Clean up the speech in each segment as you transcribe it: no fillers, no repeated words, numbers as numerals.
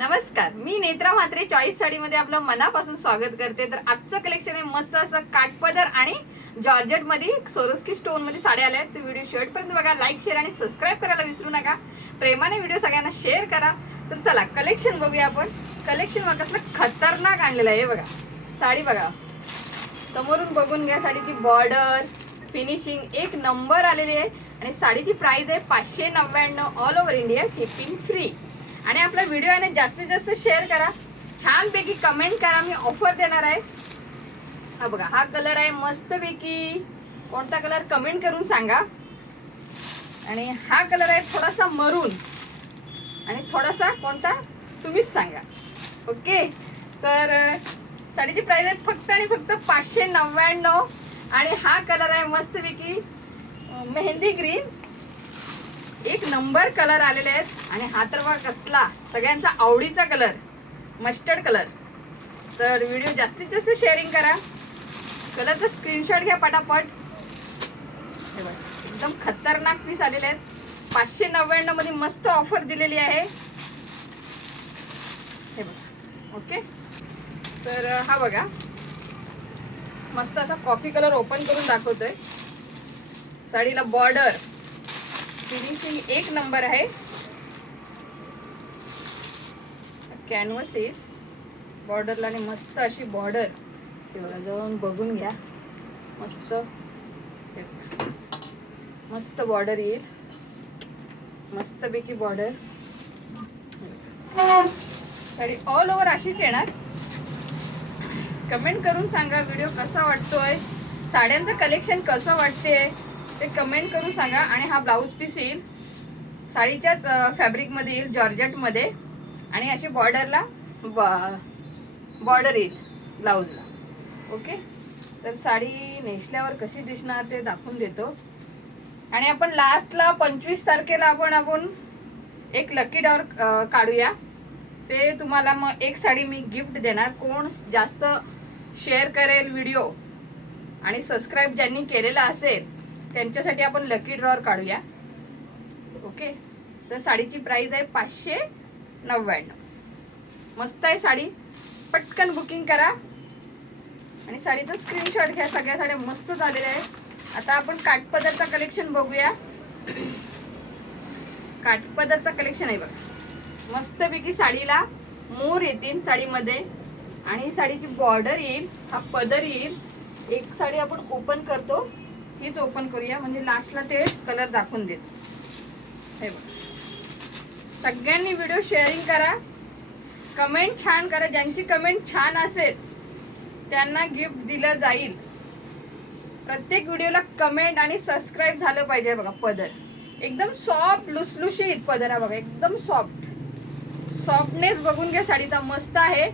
नमस्कार, मी नेत्रा म्हात्रे चॉईस साडीमध्ये आपलं मनापासून स्वागत करते। तर आजचं कलेक्शन आहे मस्त असं काठपदर आणि जॉर्जेट मध्ये सोरोस्की स्टोन मध्ये साड्या आल्या आहेत। तर व्हिडिओ शेवटपर्यंत बघा, लाईक शेअर आणि सबस्क्राइब करायला विसरू नका। प्रेमाने व्हिडिओ सगळ्यांना शेअर करा। तर चला कलेक्शन बघूया आपण। कलेक्शन बघा कसलं खतरनाक आणलेलं आहे। बघा साडी बघा, समोरून बघून घ्या। साडीची बॉर्डर फिनिशिंग एक नंबर आलेली आहे आणि साडीची प्राइस आहे 599 all over India, shipping free. आणि आपला व्हिडिओ आहे जास्तीत जास्त शेअर करा, छानपैकी कमेंट करा, मी ऑफर देणार आहे। हा बघा, हा कलर आहे मस्तपैकी, कोणता कलर कमेंट करून सांगा। आणि हा कलर आहे थोडासा मरून आणि थोडासा कोणता तुम्हीच सांगा। ओके, तर साडीची प्राइस आहे फक्त आणि फक्त 599 आणि हा कलर आहे मस्तपैकी मेहंदी ग्रीन, एक नंबर कलर आलेले आहेत। आणि हा तर बघा कसला सगळ्यांचा आवडीचा कलर, मस्टर्ड कलर। तर व्हिडिओ जास्तीत जास्त शेअरिंग करा, कलरचा स्क्रीनशॉट घ्या पटापट। हे बघा एकदम खतरनाक पीस आलेले आहेत। 599 मध्ये मस्त ऑफर दिलेली आहे। हे बघा ओके, तर हा बघा मस्त असा कॉफी कलर ओपन करून दाखवतोय। साडीला बॉर्डर फिनिशिंग एक नंबर आहे। कॅनव्हास आहे बॉर्डरला आणि मस्त अशी बॉर्डर, हे बघा जवळून बघून घ्या। मस्त मस्त बॉर्डर येईल, मस्तपैकी बॉर्डर। साडी ऑल ओव्हर अशीच येणार। कमेंट करून सांगा व्हिडिओ कसा वाटतोय, साड्यांचं कलेक्शन कसं वाटते ते कमेंट करून सांगा। आणि हा ब्लाऊज पीस येईल साडीच्याच फॅब्रिकमध्ये येईल, जॉर्जेटमध्ये। आणि अशी बॉर्डरला बॉर्डर येईल ब्लाऊजला। ओके, तर साडी नेसल्यावर कशी दिसणार ते दाखवून देतो। आणि आपण लास्टला 25 तारखेला आपण एक लकी ड्रॉ काढूया। ते तुम्हाला मग एक साडी मी गिफ्ट देणार। कोण जास्त शेअर करेल व्हिडिओ आणि सबस्क्राईब ज्यांनी केलेला असेल त्यांच्यासाठी आपण लकी ड्रॉ काढूया। ओके, तर साडीची प्राइस आहे 599। मस्त आहे साडी, पटकन बुकिंग करा आणि साडीचा स्क्रीनशॉट घ्या। सगळ्या साड्या मस्त झालेल्या आहेत। आता आपण काठपदरचा कलेक्शन बघूया। काठपदरचा कलेक्शन आहे बघा, मस्तपैकी साडीला मोर येतील साडीमध्ये आणि साडीची बॉर्डर येईल, हा पदर येईल। एक साडी आपण ओपन करतो, हीच ओपन करूया म्हणजे लास्टला ते कलर दाखवून देतो। हे बघा, सगळ्यांनी व्हिडिओ शेअरिंग करा, कमेंट छान करा। ज्यांची कमेंट छान असेल त्यांना गिफ्ट दिलं जाईल। प्रत्येक व्हिडिओला कमेंट आणि सबस्क्राईब झालं पाहिजे। बघा पदर एकदम सॉफ्ट लुसलुशीत पदर आहे बघा, एकदम सॉफ्टनेस बघून घ्या साडीचा, मस्त आहे।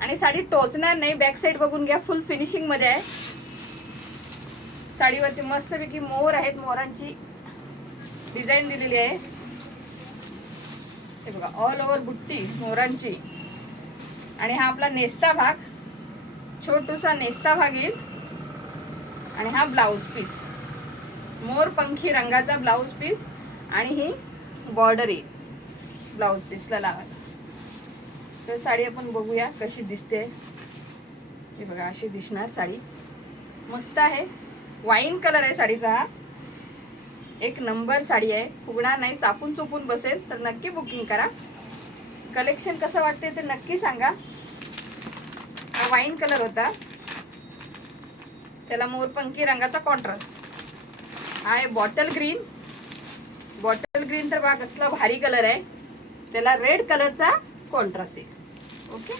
आणि साडी टोचणार नाही। बॅक साईड बघून घ्या, फुल फिनिशिंग मध्ये आहे। साडीवरती मस्तपैकी मोर आहेत, मोरांची डिझाईन दिलेली आहे। हे बघा ऑल ओव्हर बुट्टी मोरांची। आणि हा आपला नेस्ता भाग, छोटूसा नेस्ता भाग येईल। आणि हा ब्लाऊज पीस, मोर पंखी रंगाचा ब्लाऊज पीस आणि ही बॉर्डर येईल ब्लाऊज पीसला लावायला। तर साडी आपण बघूया कशी दिसते। हे बघा अशी दिसणार साडी, मस्त आहे। वाईन कलर आहे साडीचा, हा एक नंबर साडी आहे, फुगणार नाही, चापून चुपून बसेल। तर नक्की बुकिंग करा। कलेक्शन कसं वाटते ते नक्की सांगा। हा वाईन कलर होता, त्याला मोरपंखी रंगाचा कॉन्ट्रास्ट। हा आहे बॉटल ग्रीन, बॉटल ग्रीन तर बघा कसला भारी कलर आहे, त्याला रेड कलरचा कॉन्ट्रास्ट आहे। ओके,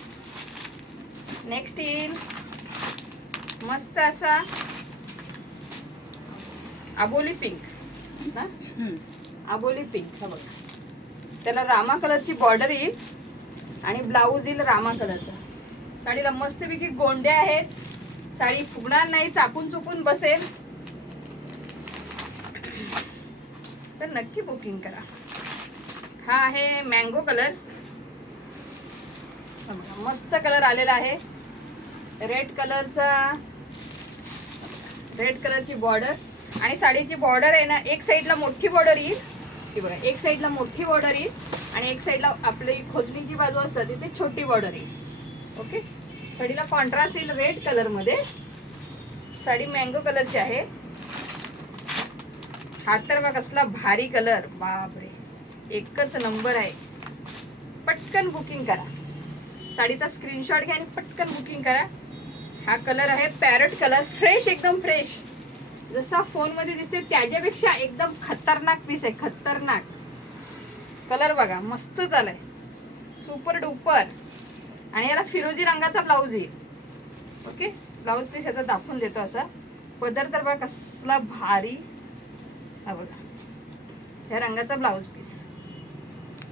नेक्स्ट येईल मस्त असा आबोली पिंक ना, आबोली पिंक। हा बघा, त्याला रामा कलरची बॉर्डर येईल आणि ब्लाऊज येईल रामा कलरचा। साडीला मस्तपैकी गोंड्या आहेत, साडी फुगणार नाही, चापून चुपून बसेल। तर नक्की बुकिंग करा। हा आहे मँगो कलर, मस्त कलर आलेला आहे। रेड कलरची बॉर्डर आणि साडीची बॉर्डर आहे ना, एक साईडला मोठी बॉर्डर येईल। हे बघा एक साईडला मोठी बॉर्डर येईल आणि एक साईडला आपली खोचणीची बाजू असतात तिथे छोटी बॉर्डर येईल. ओके, साडीला कॉन्ट्रास्ट येईल रेड कलर मध्ये. साडी मँगो कलरची आहे. हा तर बघा कसला भारी कलर, बापरे एकच नंबर आहे. पटकन बुकिंग करा, साडीचा स्क्रीनशॉट घ्या आणि पटकन बुकिंग करा. हा कलर आहे पॅरट कलर, फ्रेश एकदम फ्रेश, जसा फोन मध्ये दिसते त्याच्यापेक्षा एकदम खतरनाक पीस आहे. खतरनाक कलर बघा, मस्त झालाय, सुपर डुपर. आणि याला फिरोजी रंगाचा ब्लाऊज येईल. ओके, ब्लाऊज पीस याचा दाखवून देतो. असा पदर तर बघा कसला भारी, हा बघा ह्या रंगाचा ब्लाऊज पीस.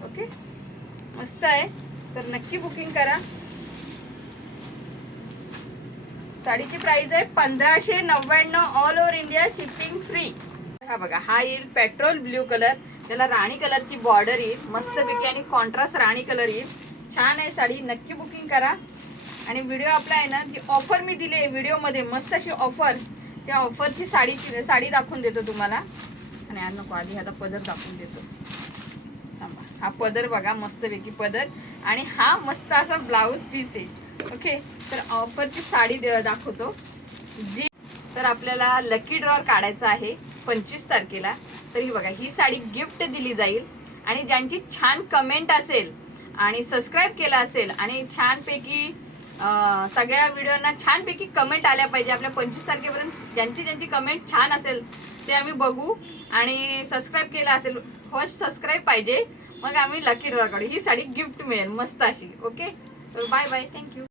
ओके, मस्त आहे, तर नक्की बुकिंग करा. साडीची प्राइस आहे 1599, all over India shipping free. हा बघा, हा येईल पेट्रोल ब्ल्यू कलर, त्याला राणी कलरची बॉर्डर येईल मस्तपैकी आणि कॉन्ट्रास्ट राणी कलर येईल. छान आहे साडी, नक्की बुकिंग करा. आणि व्हिडिओ आपला आहे ना, जी ऑफर मी दिली आहे व्हिडिओमध्ये, मस्त अशी ऑफर, त्या ऑफरची साडी दाखवून देतो तुम्हाला. आणि आज नको, आधी आता पदर दाखवून देतो. हा पदर बघा, मस्तपैकी पदर, आणि हा मस्त असा ब्लाऊज पीस आहे. ओके, तर ऑफरची साडी दाखवतो जी. तर आपल्याला लकी ड्रॉवर काढायचा आहे 25 तारखेला. तर ही बघा, ही साडी गिफ्ट दिली जाईल. आणि ज्यांची छान कमेंट असेल आणि सबस्क्राईब केलं असेल आणि छानपैकी सगळ्या व्हिडिओना छानपैकी कमेंट आल्या पाहिजे आपल्या 25 तारखेपर्यंत. ज्यांची कमेंट छान असेल ते आम्ही बघू, आणि सबस्क्राईब केलं असेल, फर्स्ट सबस्क्राईब पाहिजे, मग आम्ही लकी ड्रॉवर काढू. ही साडी गिफ्ट मिळेल मस्त अशी. ओके, तर बाय बाय, थँक्यू.